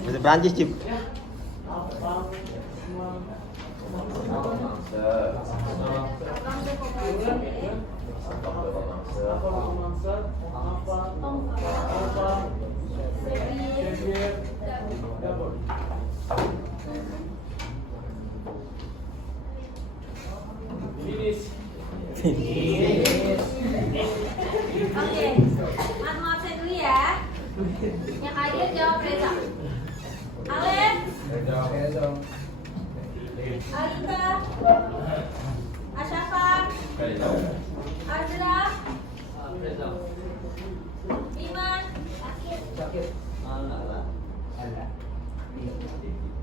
Bahasa Prancis, Cip. Oke, maaf saya dulu ya. Yang hadir jawab Reza. Alef, Alika, Asyafa, Azra, Iman,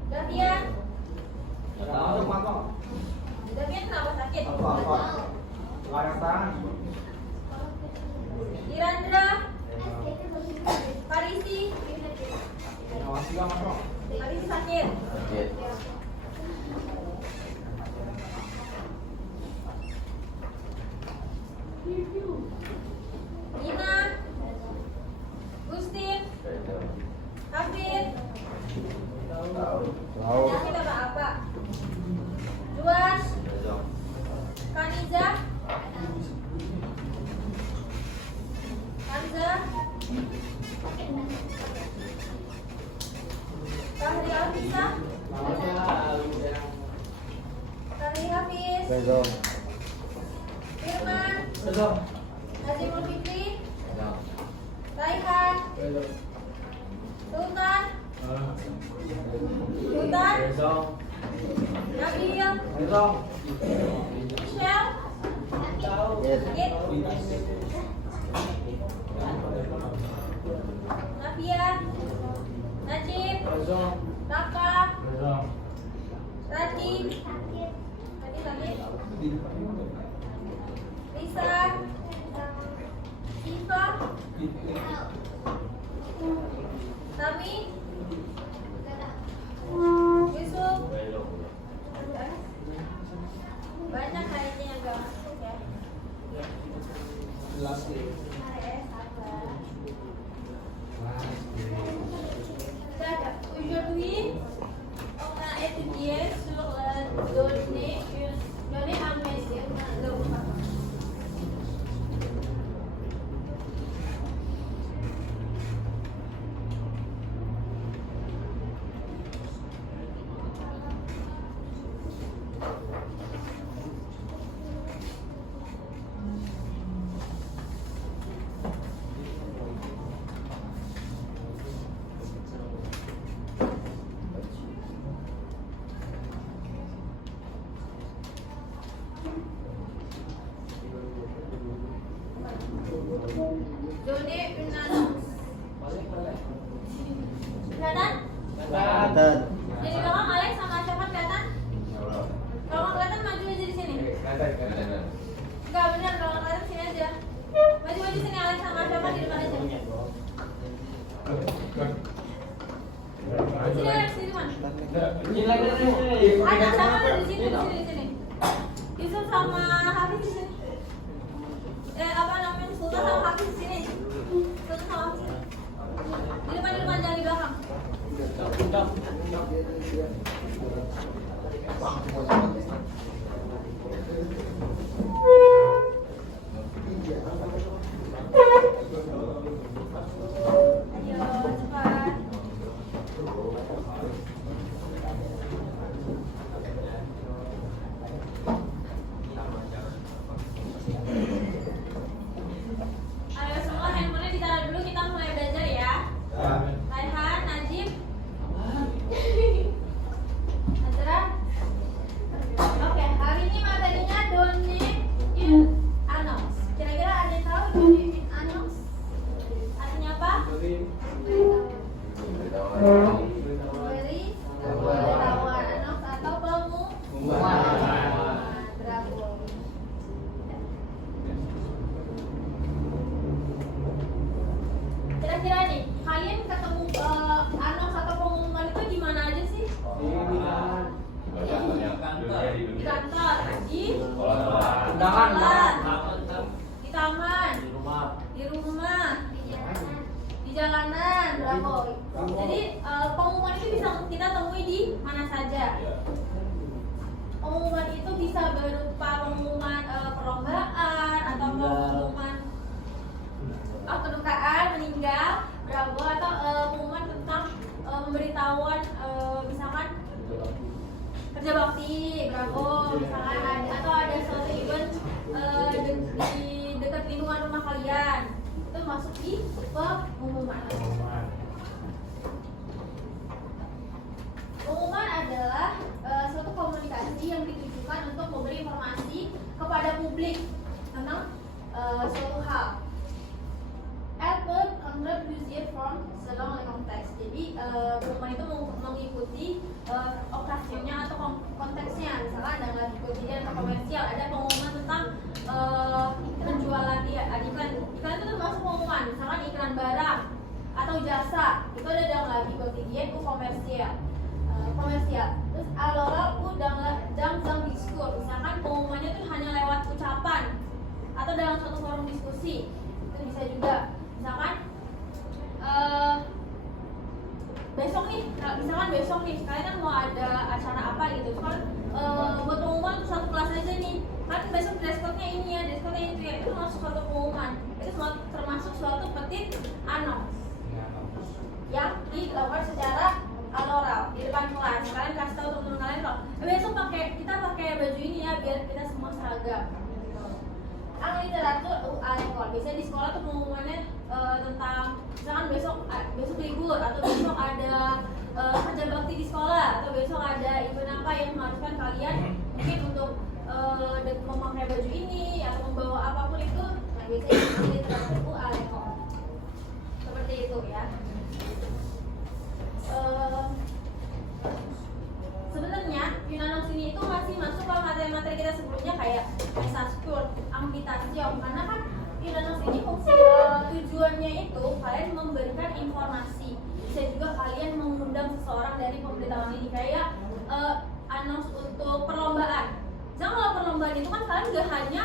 Davian. Davian kenapa sakit? Irandra, Parisi, Parisi sakit. Nina, Gustin, Hafid, Hafid apa? Juas, Kaniza, Hamza, Kahri Alfisa, Kahri Hafiz, Firman, Nazimul Fikri, Raihan, Sultan, Nabil, Michelle, Nafia, Najib, Raka, Rati, Risa, Siva, Tami, Yusuf. Banyak kayaknya yang gak masuk ya. Aujourd'hui, on a étudié sur donner un mesure de donner une annonce. Kelihatan? Jadi belakang Alex sama siapa kelihatan? Kalau nggak kelihatan maju aja di sini. Enggak benar, kalau nggak kelihatan sini aja. Maju sini Alex sama siapa di depan aja. Sini Alex di depan. Ada sama di sini. Yusuf sama Hafiz di sini. Apa namanya? Sultan sama Hafiz di sini. Sultan sama Hafiz. Di depan jangan di belakang. Ayo cepat. Ayo semua handphonenya ditaruh dulu, kita mulai belajar ya. Raihan, Najib, Azra. Oke, hari ini materinya donner une annonce. Kira-kira ada yang tahu donner une annonce? Artinya apa? Memberi pemberitahuan, annonce atau pengumuman. Bravo. Kira-kira nih, kalian ketemu annonce atau pengumuman itu di mana aja sih? Di kantor, di sekolah, di taman, di rumah, di jalanan, bravo. Jadi pengumuman itu bisa kita temui di mana saja. Pengumuman itu bisa berupa pengumuman perlombaan atau pengumuman kedukaan, meninggal, bravo, atau pengumuman tentang pemberitahuan misalkan kerja bakti, bravo, misalkan atau ada suatu event di dekat lingkungan rumah kalian, itu masuk di pengumuman. Pengumuman adalah suatu komunikasi yang ditujukan untuk memberi informasi kepada publik tentang suatu hal. Albert Conrad Busier from Selong konteks. Jadi pengumuman itu mengikuti okasinya atau konteksnya. Misalkan ada lagi quotidian atau komersial, ada pengumuman tentang penjualan iklan. Iklan itu termasuk pengumuman. Misalkan iklan barang atau jasa, itu ada dalam lagi quotidian itu komersial. Terus alora dang diskur. Misalkan pengumumannya itu hanya lewat ucapan atau dalam suatu forum diskusi. Itu bisa juga. Misalkan besok nih kalian kan mau ada acara apa gitu kan, buat pengumuman satu kelas aja nih kan, besok dress code-nya ini ya, dress code-nya itu ya, itu termasuk suatu pengumuman, itu termasuk suatu petit annonce yang dilakukan secara oral di depan kelas. Kalian kasih tahu teman-teman kalian kalau besok kita pakai baju ini ya biar kita semua seragam. Literatur alekol biasanya di sekolah tuh pengumumannya tentang misalkan besok libur atau besok ada kerja bakti di sekolah atau besok ada event apa yang mengharuskan kalian mungkin untuk memakai baju ini atau membawa apapun itu. Nah biasanya literatur alekol seperti itu ya. Sebenarnya Yunanong sini itu masih masuk ke materi-materi kita sebelumnya kayak mesaskur, ambitation, karena kan Yunanong sini fungsi tujuannya itu kalian memberikan informasi, bisa juga kalian mengundang seseorang dari pemberitahuan ini kayak announce untuk perlombaan. Jadi kalau perlombaan itu kan kalian gak hanya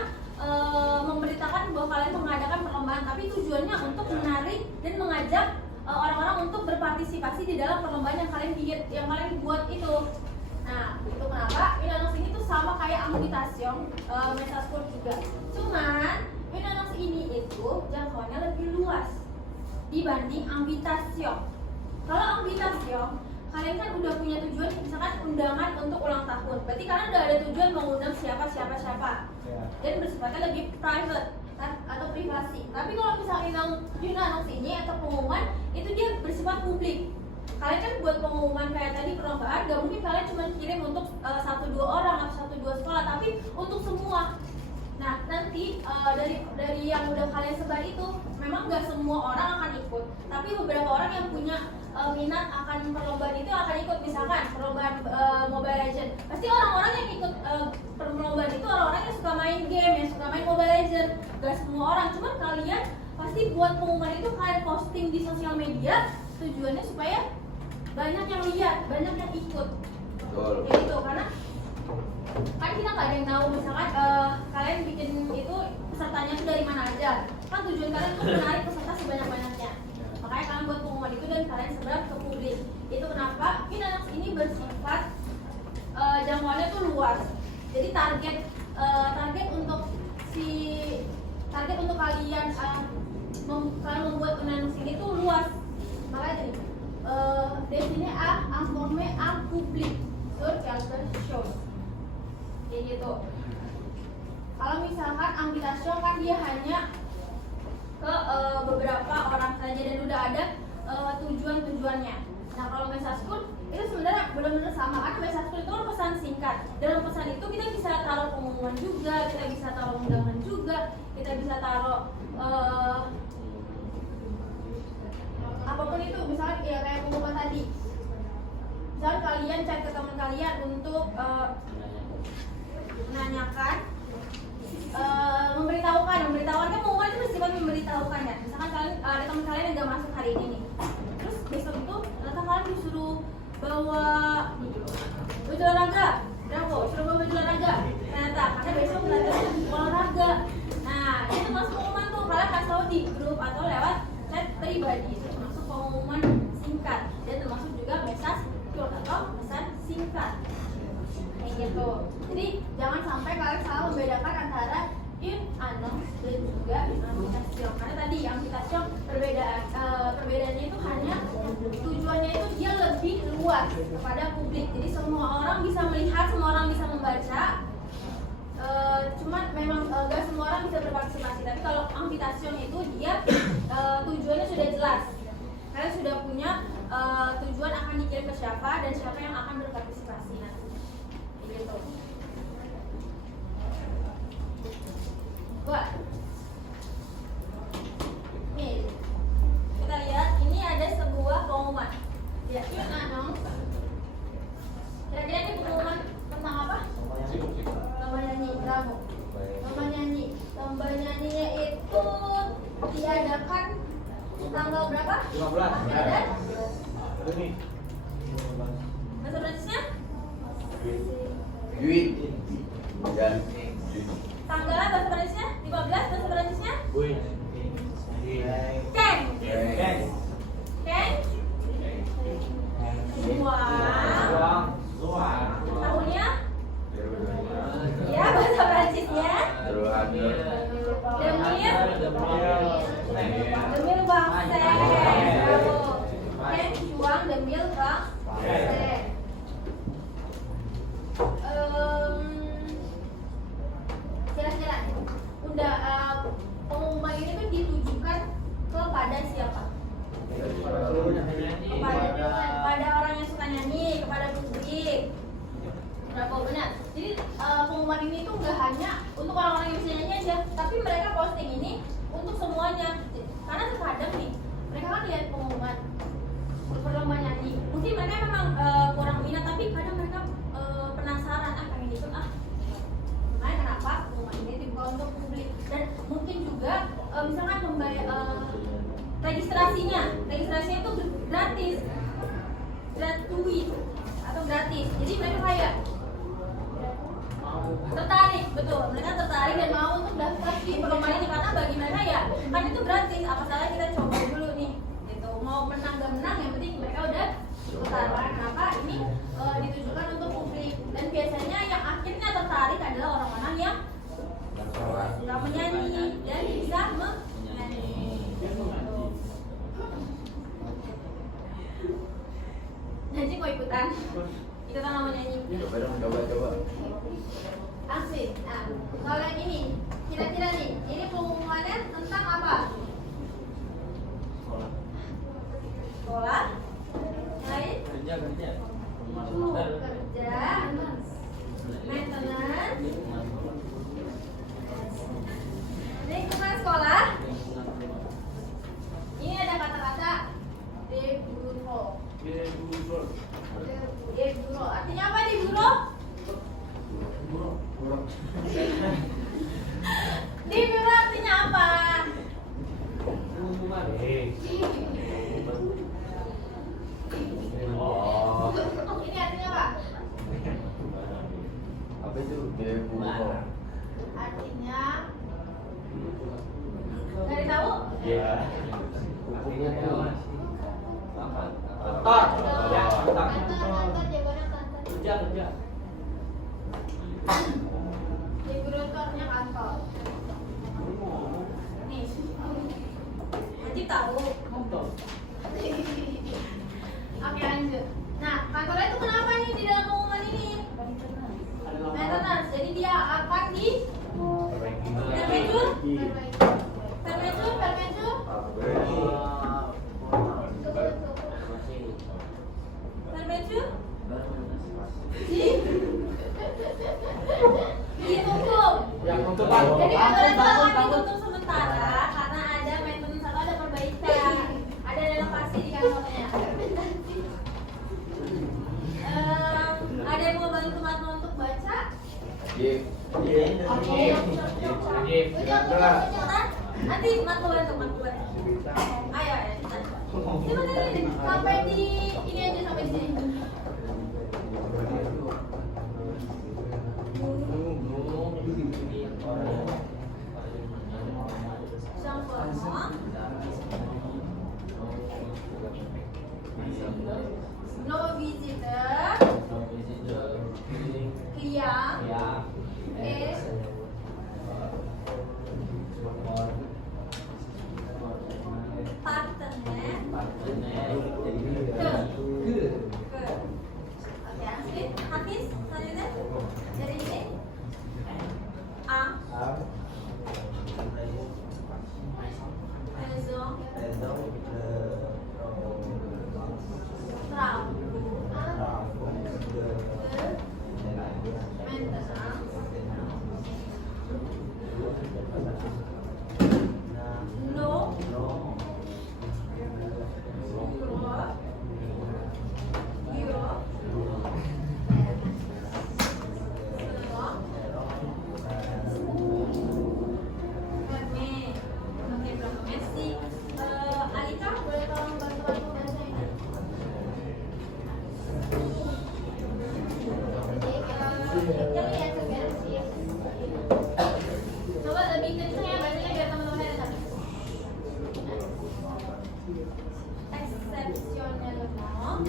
memberitakan bahwa kalian mengadakan perlombaan, tapi tujuannya untuk menarik dan mengajak orang-orang untuk berpartisipasi di dalam perlombaan yang kalian buat itu. Nah, itu kenapa Yunanong ini tuh sama kayak ambitation, mesaskur juga. Cuman Yunanong ini itu jangkauannya lebih luas dibanding ambitation. Kalau ambitation, kalian kan udah punya tujuan, misalkan undangan untuk ulang tahun. Berarti kalian udah ada tujuan mengundang siapa dan bersifatnya lebih private atau privasi. Tapi kalau misalnya Yunanong ini atau pengumuman itu dia bersifat publik. Kalian kan buat pengumuman kayak tadi perlombaan, gak mungkin kalian cuma kirim untuk 1-2 orang atau 1-2 sekolah, tapi untuk semua. Nah nanti dari yang udah kalian sebar itu memang gak semua orang akan ikut, tapi beberapa orang yang punya minat akan perlombaan itu akan ikut. Misalkan perlombaan Mobile Legends, pasti orang-orang yang ikut perlombaan itu orang-orang yang suka main game, yang suka main Mobile Legends. Gak semua orang, cuman kalian pasti buat pengumuman itu kalian posting di sosial media, tujuannya supaya banyak yang lihat, banyak yang ikut. Betul. Ya itu karena kan kita nggak ada yang tahu misalkan kalian bikin itu pesertanya itu dari mana aja. Kan tujuan kalian itu menarik peserta sebanyak-banyaknya. Makanya kalian buat pengumuman itu dan kalian sebar ke publik. Itu kenapa Yunanong ini bersifat jangkauannya tuh luas. Jadi target untuk kalian kalau membuat Yunanong ini tuh luas. Makanya jadi destiné à informer un public sur quelque chose. Kayak gitu. Kalau misalkan ambitation kan dia hanya ke beberapa orang saja dan udah ada tujuan-tujuannya. Nah kalau mesaskur itu sebenarnya benar-benar sama, karena mesaskur itu kan pesan singkat. Dalam pesan itu kita bisa taruh pengumuman juga, kita bisa taruh undangan juga, kita bisa taruh apapun itu. Misalnya ya kayak pengumuman tadi, misalnya kalian chat ke teman kalian untuk menanyakan, memberitahukan kan pengumuman itu bersifat memberitahukan ya. Misalkan kalian ada teman kalian yang gak masuk hari ini nih, terus besok itu ternyata kalian disuruh bawa baju olahraga, suruh bawa baju olahraga ternyata, karena besok belajar olahraga. Nah itu masuk pengumuman tuh, kalian kasih tahu di grup atau lewat chat pribadi. pengumuman singkat dan termasuk juga message short atau pesan singkat kayak gitu. Jadi jangan sampai kalian salah membedakan antara annonce dan juga invitation, karena tadi invitation perbedaannya itu hanya tujuannya itu dia lebih luas kepada publik, jadi semua orang bisa melihat, semua orang bisa membaca. Cuman memang gak semua orang bisa berpartisipasi, tapi kalau invitation itu dia tujuannya sudah jelas, kalian sudah punya tujuan akan dikirim ke siapa dan siapa yang akan berpartisipasi nanti gitu. Buat nih kita lihat ini ada sebuah pengumuman ya, annonce. Kira-kira ini pengumuman tentang apa? Lomba nyanyi, bravo. Lomba nyanyi, lomba nyanyinya itu diadakan tanggal berapa? 15. Dan bahasa Prancisnya? Duit dan Tanggalnya bahasa Prancisnya? 15 bahasa Prancisnya? Keng. Keng. Tahunnya? Ya, bahasa Prancisnya? Demil Bangsen. Keng Juang Demil Bangsen. Kira-kira pengumuman ini tuh ditujukan kepada siapa? Kepada orang yang suka nyanyi, kepada publik. Berapa benar? Jadi pengumuman ini tuh nggak hanya untuk orang-orang yang bisa nyanyi aja, tapi mereka posting ini untuk semuanya. Karena terkadang nih, mereka kan lihat pengumuman lomba nyanyi, mungkin mereka memang kurang minat, tapi kadang mereka penasaran, pengen ikut makanya kenapa pengumuman ini dibuka untuk publik. Dan mungkin juga misalkan membayar registrasinya itu gratis, gratuit atau gratis. Jadi mereka kayak tertarik, betul, mereka tertarik dan mau untuk daftar di perlombaan ini karena bagi mereka ya kan itu gratis, apa salah kita coba dulu nih gitu. Mau menang gak menang yang penting mereka udah ikutan. Kenapa ini ditujukan untuk publik, dan biasanya yang akhirnya tertarik adalah orang-orang yang suka menyanyi dan bisa menyanyi. Nanti mau ikutan lomba nyanyi. Coba. Asik. Nah, kalau yang ini, kira-kira nih, ini pengumumannya tentang apa? Sekolah. Lain? Kerja. Maintenance. Lingkungan sekolah. Ini ada kata-kata de bureau. Artinya apa di bureau? Di bureau artinya apa? Ini artinya apa? Apa itu? Debuho. Artinya dari tahu? Iya. Kerja. Di bureau itu artinya kantor. Nih, Haji tahu. Oke, lanjut. Nah, kantornya itu kenapa nih di dalam pengumuman ini? Maintenance. Jadi dia akan di Permencur. Ditutup. Jadi kantornya itu akan ditutup sementara karena ada maintenance atau ada perbaikan, ada renovasi di kantornya. Ada yang mau bantu Matma untuk baca? Nanti Matma bantu. Ayo. Ini sampai di ini aja, sampai di sini. No visitor. Yang is partner ke. Oke, Hafiz, selanjutnya dari ini A. Raison. Trau. No. Alika, boleh tolong bantu aku bahasa ini? Coba lebih kenceng ya bacanya biar teman-teman ada tahu. Exceptionnellement.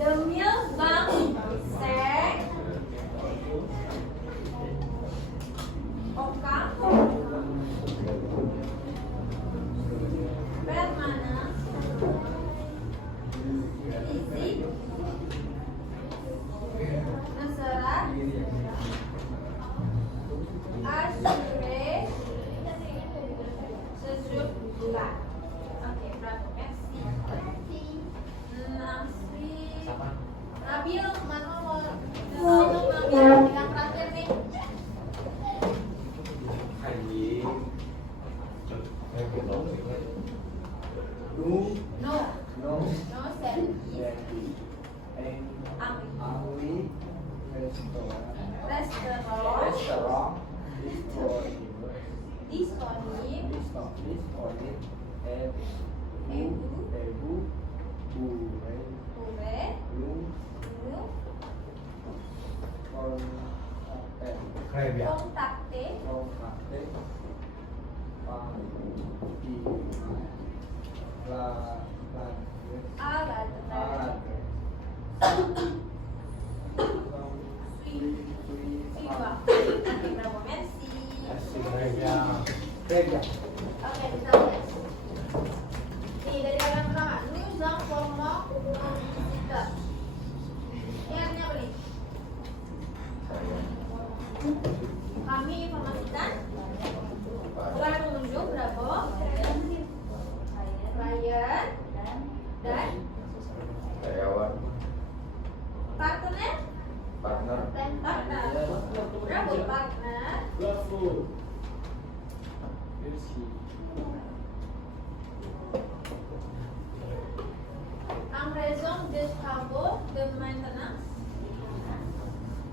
The milk bank sec Oka permanent easy Nasara Asure Sejuta. Oke, berapa? Merci. Nabil, mana mau Nabil yang terakhir nih? No service. Restaurant. Disponible. Contacter. Oke, kita lihat. Nih, dari yang pertama, nous informons nos visiteurs. Ini artinya apa nih? Kami informasikan para pengunjung, bravo, klien, dan Karyawan. partner. Bravo, partner. En raison des travaux de maintenance.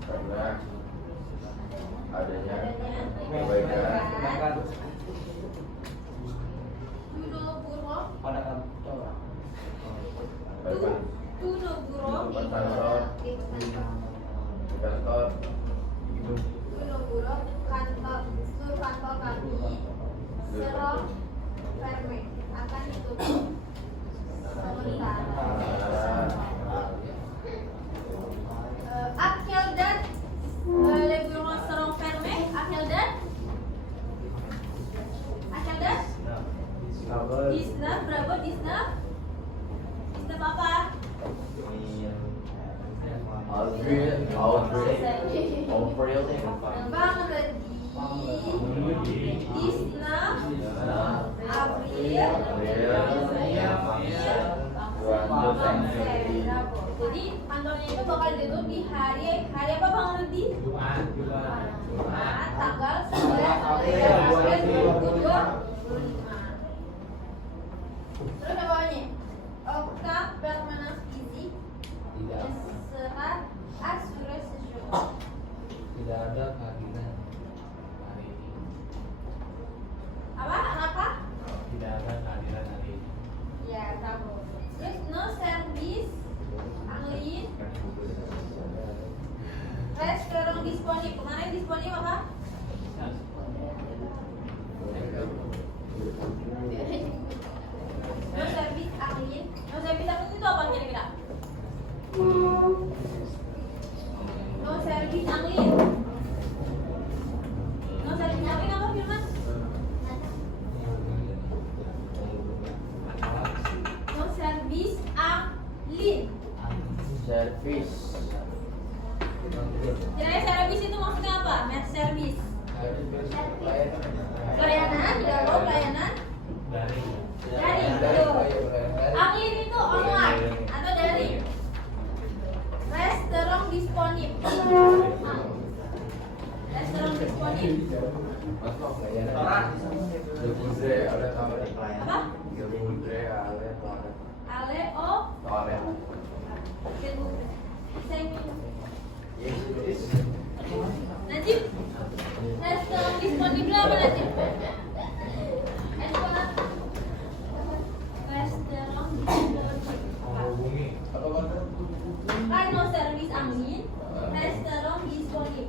Karena adanya perbaikan. Tous nos bureaux. Perbaikan Tous nos bureaux. kantor. Kantor. Tous nos bureaux. Seluruh kantor kami serong ferme akan ditutup sementara. À quelle date les bureaux seront fermés? À quelle date? À quelle date? 19, bravo 19. 19 apa? Jadi kantornya itu bakal ditutup di hari apa Bang Rudi? Jumat tanggal 11 April 2025. Terus apa nih? Oka permanence easy. Serat asure sejour. Tidak ada kehadiran hari ini. Apa? Kenapa? Tidak ada kehadiran hari ini. Ya, kamu. Terus no service Servis. Kira-kira servis itu maksudnya apa? Med service. Pelayanan, halo pelayanan. Dari, betul. Angin itu online atau dari. Restoran disponib. Restoran disponib. Apa? Ale o. Najib. Restoran disponibel apa Najib? Restoran. Restoran disponibel. Rhino service angin. Restoran disponibel.